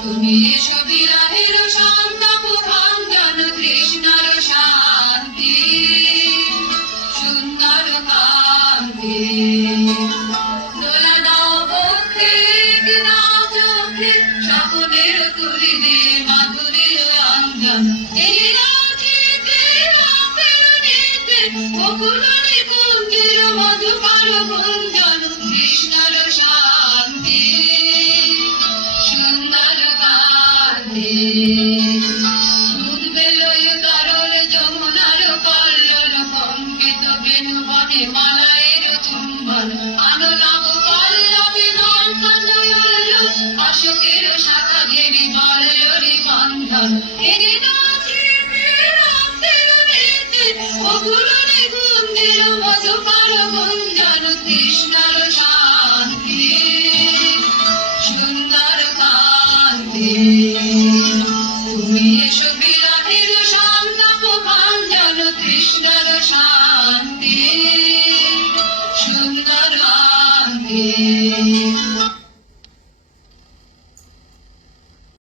তুমি এসো বিরহের সন্তাপ ভাঞ্জন তৃষ্ণার শান্তি সুন্দর কান্তি দোলা দাও বক্ষে দাও চোখে সকলের তুলি দে মাধুরী অঞ্জন এই রাজিতে রাতে বকুলনি কুঞ্জের মধুকর গুঞ্জন কৃষ্ণর শান্তি সুন্দর কান্তি উদ্বেলয় কারল যমুনার কল্লোল পঙ্কিত বেনু বনে মালায়ের চুম্বন আনলাম পল্লবী নন্দনয়ল্ল অশোকের শাখা ঘেরি বল্লরি বন্ধন এরে নাচিতে রাতের নেতে বকুলনি কুঞ্জের মধুকর গুঞ্জন কৃষ্ণর শান্তি সুন্দর কান্তি তুমি এসো বিরহের সন্তাপ ভাঞ্জন কৃষ্ণর শান্তি সুন্দর কান্তি